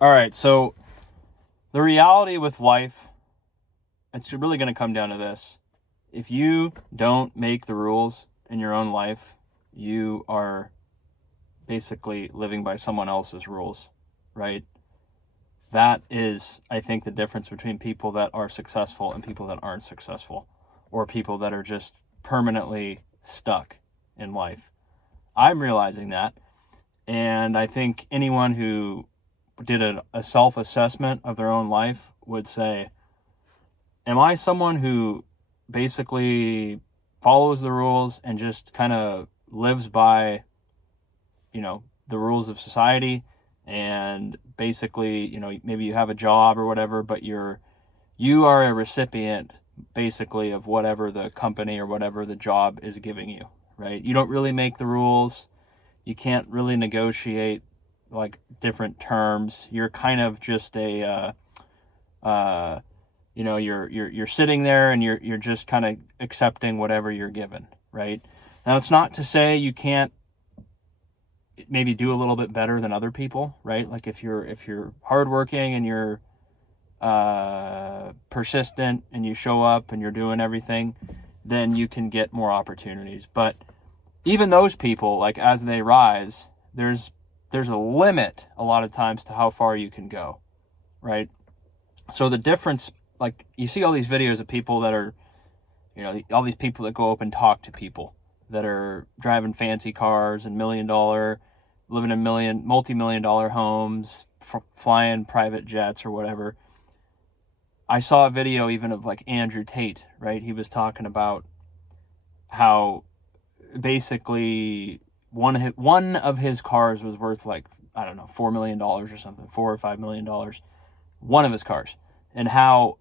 All right, so the reality with life, it's really going to come down to this. If you don't make the rules in your own life, you are basically living by someone else's rules, right? That is, I think, the difference between people that are successful and people that aren't successful, or people that are just permanently stuck in life. I'm realizing that. And I think anyone who did a self assessment of their own life would say, am I someone who basically follows the rules and just kind of lives by, the rules of society? And basically, maybe you have a job or whatever, but you are a recipient basically of whatever the company or whatever the job is giving you, right? You don't really make the rules. You can't really negotiate like different terms. You're kind of just you're sitting there and you're just kind of accepting whatever you're given, right? Now it's not to say you can't maybe do a little bit better than other people, right? Like if you're hardworking and you're persistent and you show up and you're doing everything, then you can get more opportunities. But even those people, like as they rise, there's a limit a lot of times to how far you can go, right? So the difference, like you see all these videos of people that are, all these people that go up and talk to people that are driving fancy cars and living in multi-million dollar homes, flying private jets or whatever. I saw a video even of like Andrew Tate, right? He was talking about how basically one of his cars was worth like, I don't know, $4 million or something, $4 or $5 million, one of his cars, and how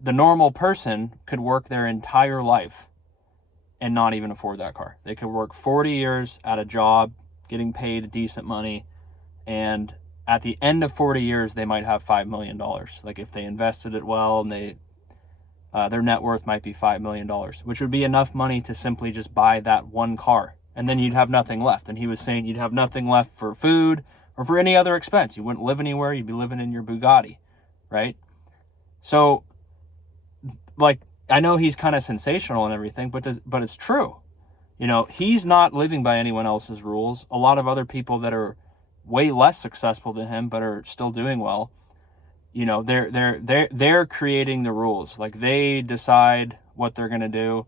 the normal person could work their entire life and not even afford that car. They could work 40 years at a job getting paid decent money, and at the end of 40 years they might have $5 million. Like if they invested it well, and their net worth might be $5 million, which would be enough money to simply just buy that one car, and then you'd have nothing left. And he was saying you'd have nothing left for food or for any other expense. You wouldn't live anywhere. You'd be living in your Bugatti, right? So, like, I know he's kind of sensational and everything, but it's true. He's not living by anyone else's rules. A lot of other people that are way less successful than him but are still doing well, they're creating the rules. Like they decide what they're going to do.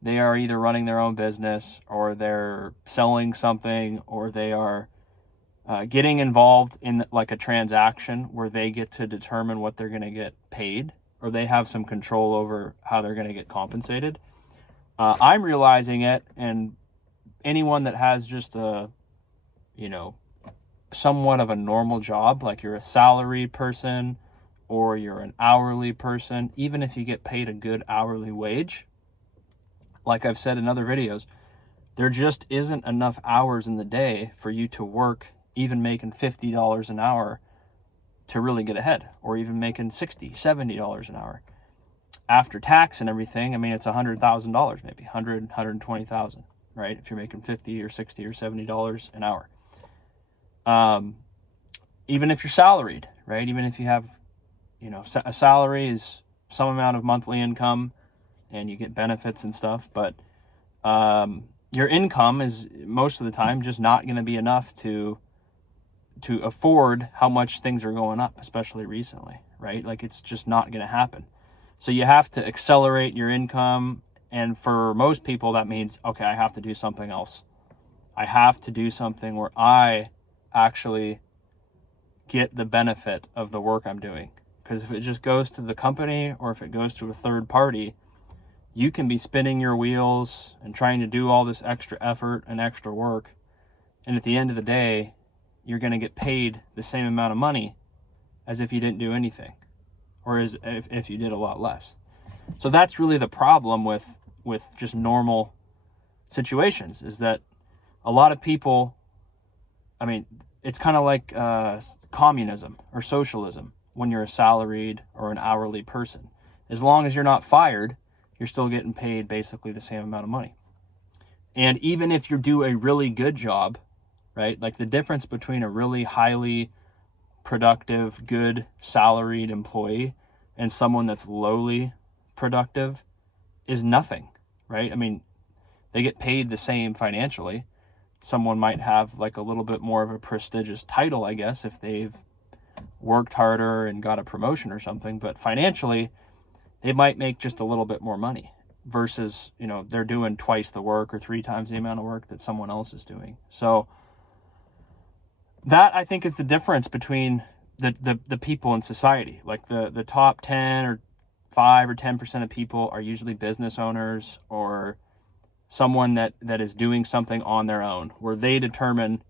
They are either running their own business, or they're selling something, or they are getting involved in like a transaction where they get to determine what they're going to get paid, or they have some control over how they're going to get compensated. I'm realizing it, and anyone that has just a, somewhat of a normal job, like you're a salaried person or you're an hourly person, even if you get paid a good hourly wage, like I've said in other videos, there just isn't enough hours in the day for you to work, even making $50 an hour, to really get ahead, or even making $60, $70 an hour. After tax and everything, I mean, it's $100,000, maybe 120,000, right? If you're making 50 or 60 or $70 an hour. Even if you're salaried, right? Even if you have, a salary is some amount of monthly income and you get benefits and stuff, but your income is most of the time just not going to be enough to afford how much things are going up, especially recently, right? Like it's just not going to happen. So you have to accelerate your income. And for most people, that means, okay, I have to do something else. I have to do something where I actually get the benefit of the work I'm doing. Because if it just goes to the company, or if it goes to a third party, you can be spinning your wheels and trying to do all this extra effort and extra work. And at the end of the day, you're going to get paid the same amount of money as if you didn't do anything, or as if you did a lot less. So that's really the problem with just normal situations, is that a lot of people, I mean, it's kind of like communism or socialism when you're a salaried or an hourly person. As long as you're not fired, you're still getting paid basically the same amount of money. And even if you do a really good job, right? Like the difference between a really highly productive, good salaried employee and someone that's lowly productive is nothing, right? I mean, they get paid the same financially. Someone might have like a little bit more of a prestigious title, I guess, if they've worked harder and got a promotion or something, but financially they might make just a little bit more money versus, you know, they're doing twice the work or 3 times the amount of work that someone else is doing. So that, I think, is the difference between the people in society. Like the top 10 or 5 or 10% of people are usually business owners or someone that is doing something on their own, where they determine,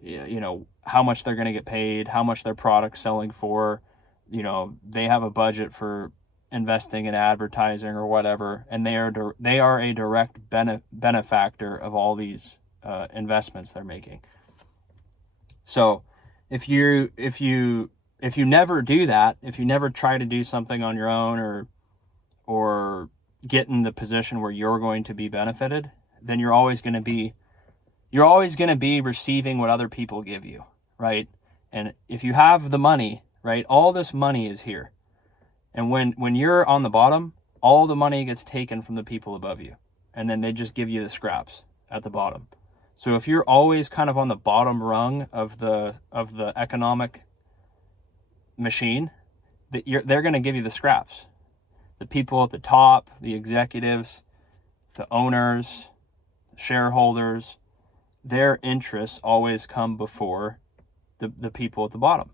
you know, how much they're going to get paid, how much their product's selling for. You know, they have a budget for investing in advertising or whatever, and they are a direct benefactor of all these investments they're making. So if you never do that, if you never try to do something on your own or get in the position where you're going to be benefited, then you're always going to be receiving what other people give you, right? And if you have the money, right, all this money is here. And when you're on the bottom, all the money gets taken from the people above you, and then they just give you the scraps at the bottom. So if you're always kind of on the bottom rung of the economic machine, they're going to give you the scraps. The people at the top, the executives, the owners, the shareholders, their interests always come before the people at the bottom.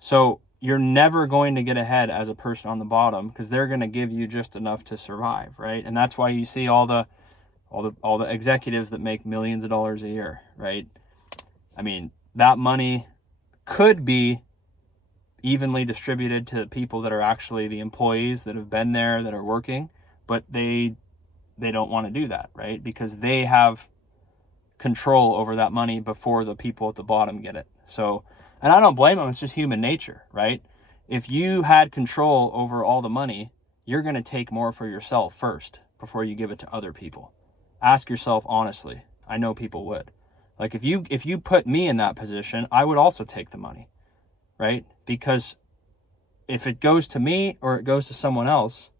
So you're never going to get ahead as a person on the bottom, because they're going to give you just enough to survive, right? And that's why you see all the executives that make millions of dollars a year, right? I mean, that money could be evenly distributed to the people that are actually the employees that have been there, that are working, but they don't want to do that, right? Because they have control over that money before the people at the bottom get it. So, and I don't blame them, it's just human nature, right? If you had control over all the money, you're going to take more for yourself first before you give it to other people. Ask yourself honestly. I know people would. Like if you put me in that position, I would also take the money, right? Because if it goes to me or it goes to someone else,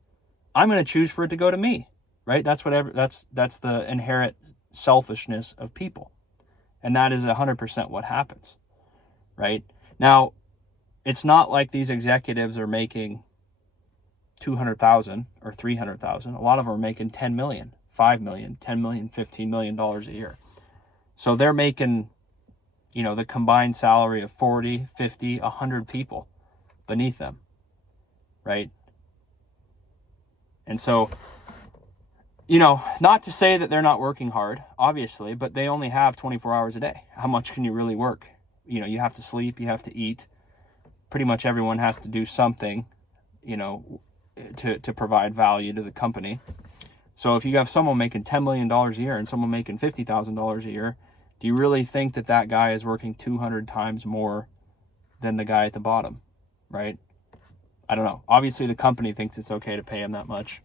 I'm going to choose for it to go to me, right? That's the inherent selfishness of people. And that is 100% what happens, right? Now, it's not like these executives are making $200,000 or $300,000. A lot of them are making $10 million, $5 million, $10 million, $15 million a year. So they're making, you know, the combined salary of 40, 50, 100 people beneath them, right? And so, you know, not to say that they're not working hard, obviously, but they only have 24 hours a day. How much can you really work? You know, you have to sleep, you have to eat. Pretty much everyone has to do something, you know, to provide value to the company. So if you have someone making $10 million a year and someone making $50,000 a year, do you really think that guy is working 200 times more than the guy at the bottom, right? I don't know. Obviously, the company thinks it's okay to pay him that much.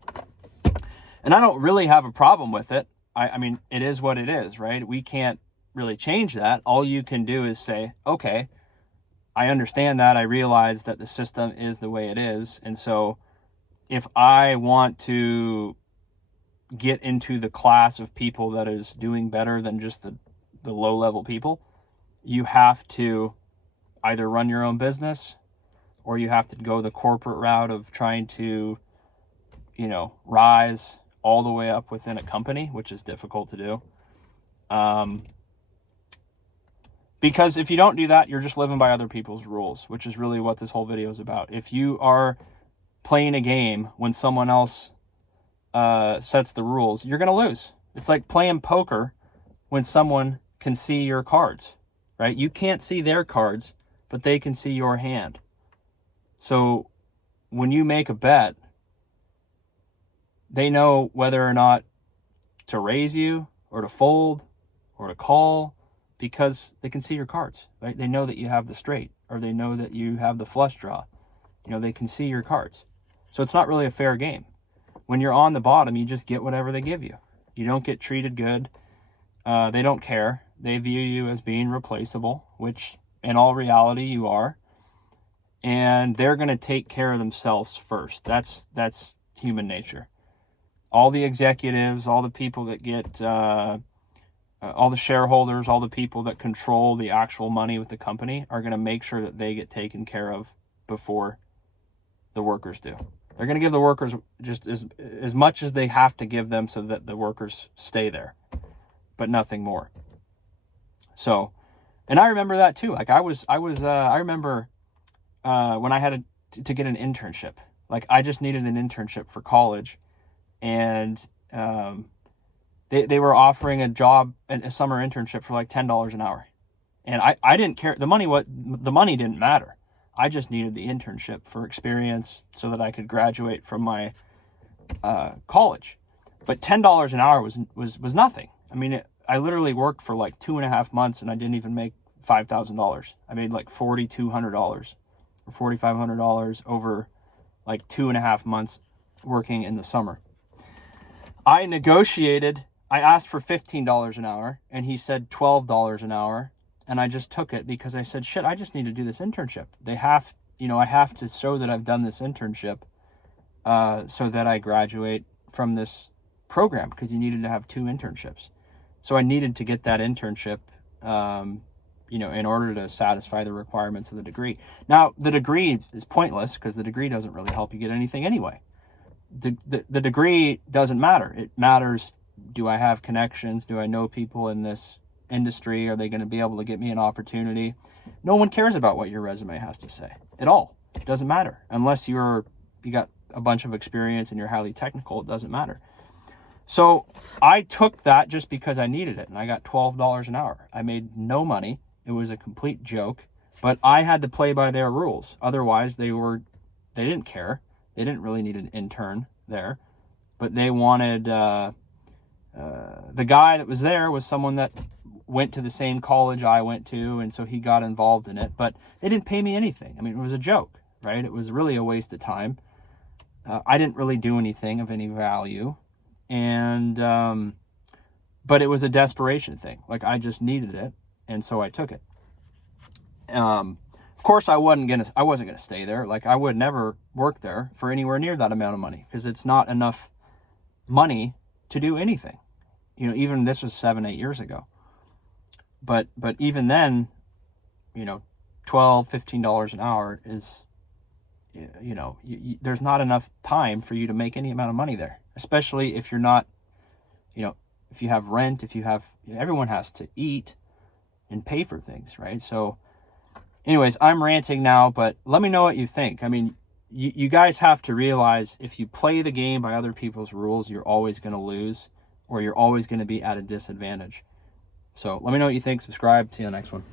And I don't really have a problem with it. I mean, it is what it is, right? We can't really change that. All you can do is say, okay, I understand that. I realize that the system is the way it is. And so if I want to get into the class of people that is doing better than just the low-level people, you have to either run your own business or you have to go the corporate route of trying to, you know, rise all the way up within a company, which is difficult to do. Because if you don't do that, you're just living by other people's rules, which is really what this whole video is about. If you are playing a game when someone else sets the rules, you're going to lose. It's like playing poker when someone can see your cards, right? You can't see their cards, but they can see your hand. So when you make a bet, they know whether or not to raise you or to fold or to call, because they can see your cards, right? They know that you have the straight, or they know that you have the flush draw. You know, they can see your cards. So it's not really a fair game. When you're on the bottom, you just get whatever they give you. You don't get treated good. They don't care. They view you as being replaceable, which in all reality, you are. And they're going to take care of themselves first. That's human nature. All the executives, all the people that get, all the shareholders, all the people that control the actual money with the company are going to make sure that they get taken care of before the workers do. They're going to give the workers just as much as they have to give them so that the workers stay there, but nothing more. So, and I remember that too. Like I remember when I had to get an internship. Like I just needed an internship for college, and they were offering a job, a summer internship for like $10 an hour, and I didn't care. The money didn't matter. I just needed the internship for experience so that I could graduate from my college. But $10 an hour was nothing. I mean, I literally worked for like 2.5 months and I didn't even make $5,000. I made like $4,200 or $4,500 over like 2.5 months working in the summer. I asked for $15 an hour and he said $12 an hour. And I just took it because I said, shit, I just need to do this internship. I have to show that I've done this internship so that I graduate from this program, because you needed to have 2 internships. So I needed to get that internship, in order to satisfy the requirements of the degree. Now, the degree is pointless because the degree doesn't really help you get anything anyway. The degree doesn't matter. It matters, do I have connections? Do I know people in this industry? Are they going to be able to get me an opportunity? No one cares about what your resume has to say at all. It doesn't matter unless you got a bunch of experience and you're highly technical. It doesn't matter. So I took that just because I needed it, and I got $12 an hour. I made no money. It was a complete joke, but I had to play by their rules. Otherwise, they didn't care. They didn't really need an intern there, but they wanted the guy that was there was someone that went to the same college I went to, and so he got involved in it, but they didn't pay me anything. I mean, it was a joke, right? It was really a waste of time. I didn't really do anything of any value, and but it was a desperation thing. Like I just needed it, and so I took it. Of course, I wasn't gonna stay there. Like I would never work there for anywhere near that amount of money, because it's not enough money to do anything. Even this was 7-8 years ago. But even then, $12, $15 an hour is, there's not enough time for you to make any amount of money there, especially if you're not, if you have rent, everyone has to eat and pay for things, right? So anyways, I'm ranting now, but let me know what you think. I mean, you guys have to realize if you play the game by other people's rules, you're always going to lose, or you're always going to be at a disadvantage. So let me know what you think. Subscribe. See you on the next one.